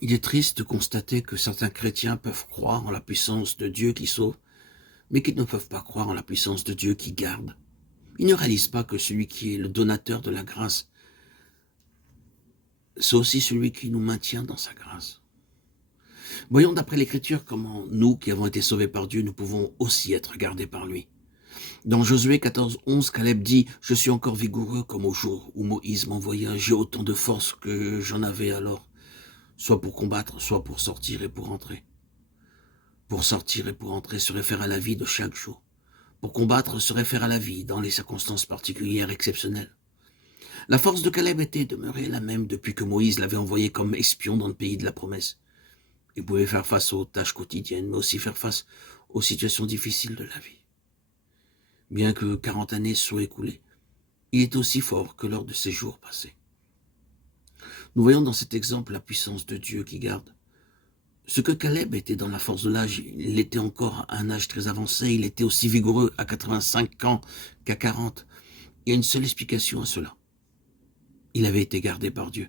Il est triste de constater que certains chrétiens peuvent croire en la puissance de Dieu qui sauve, mais qu'ils ne peuvent pas croire en la puissance de Dieu qui garde. Ils ne réalisent pas que celui qui est le donateur de la grâce, c'est aussi celui qui nous maintient dans sa grâce. Voyons d'après l'Écriture comment nous, qui avons été sauvés par Dieu, nous pouvons aussi être gardés par lui. Dans Josué 14, 11, Caleb dit « Je suis encore vigoureux comme au jour où Moïse m'envoya, j'ai autant de force que j'en avais alors, soit pour combattre, soit pour sortir et pour entrer. Pour sortir et pour entrer se réfère à la vie de chaque jour. Pour combattre se réfère à la vie dans les circonstances particulières exceptionnelles. La force de Caleb était demeurée la même depuis que Moïse l'avait envoyé comme espion dans le pays de la promesse. Il pouvait faire face aux tâches quotidiennes, mais aussi faire face aux situations difficiles de la vie. Bien que 40 années soient écoulées, il est aussi fort que lors de ces jours passés. Nous voyons dans cet exemple la puissance de Dieu qui garde. Ce que Caleb était dans la force de l'âge, il était encore à un âge très avancé, il était aussi vigoureux à 85 ans qu'à 40. Il y a une seule explication à cela. Il avait été gardé par Dieu.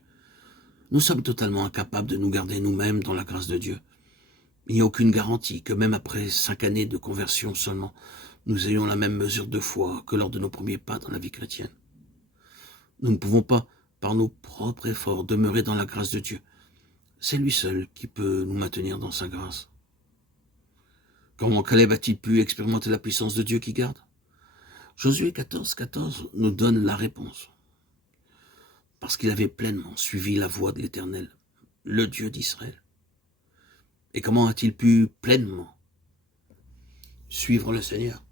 Nous sommes totalement incapables de nous garder nous-mêmes dans la grâce de Dieu. Il n'y a aucune garantie que même après 5 années de conversion seulement, nous ayons la même mesure de foi que lors de nos premiers pas dans la vie chrétienne. Nous ne pouvons pas, par nos propres efforts, demeurer dans la grâce de Dieu. C'est lui seul qui peut nous maintenir dans sa grâce. Comment Caleb a-t-il pu expérimenter la puissance de Dieu qui garde? Josué 14, 14 nous donne la réponse. Parce qu'il avait pleinement suivi la voie de l'Éternel, le Dieu d'Israël. Et comment a-t-il pu pleinement suivre le Seigneur?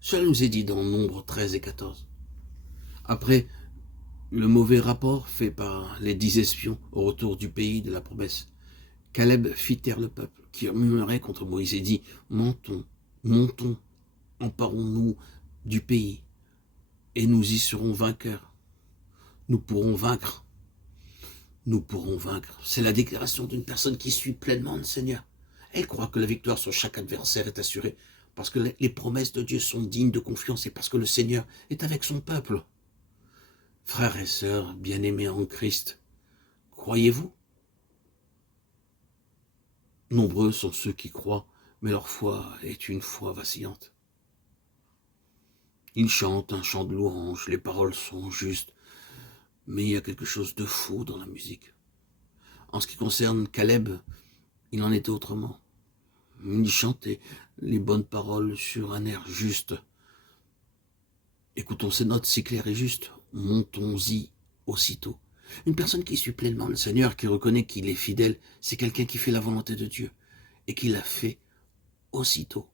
Cela nous est dit dans Nombre 13 et 14. Après le mauvais rapport fait par les 10 espions au retour du pays de la promesse, Caleb fit taire le peuple, qui murmurait contre Moïse et dit « Montons, montons, emparons-nous du pays, et nous y serons vainqueurs. Nous pourrons vaincre. Nous pourrons vaincre. » C'est la déclaration d'une personne qui suit pleinement le Seigneur. Elle croit que la victoire sur chaque adversaire est assurée, parce que les promesses de Dieu sont dignes de confiance et parce que le Seigneur est avec son peuple. Frères et sœurs bien-aimés en Christ, croyez-vous? Nombreux sont ceux qui croient, mais leur foi est une foi vacillante. Ils chantent un chant de louange, les paroles sont justes, mais il y a quelque chose de faux dans la musique. En ce qui concerne Caleb, il en était autrement. Il chantait les bonnes paroles sur un air juste. Écoutons ces notes si claires et justes. Montons-y aussitôt. Une personne qui suit pleinement le Seigneur, qui reconnaît qu'il est fidèle, c'est quelqu'un qui fait la volonté de Dieu et qui la fait aussitôt.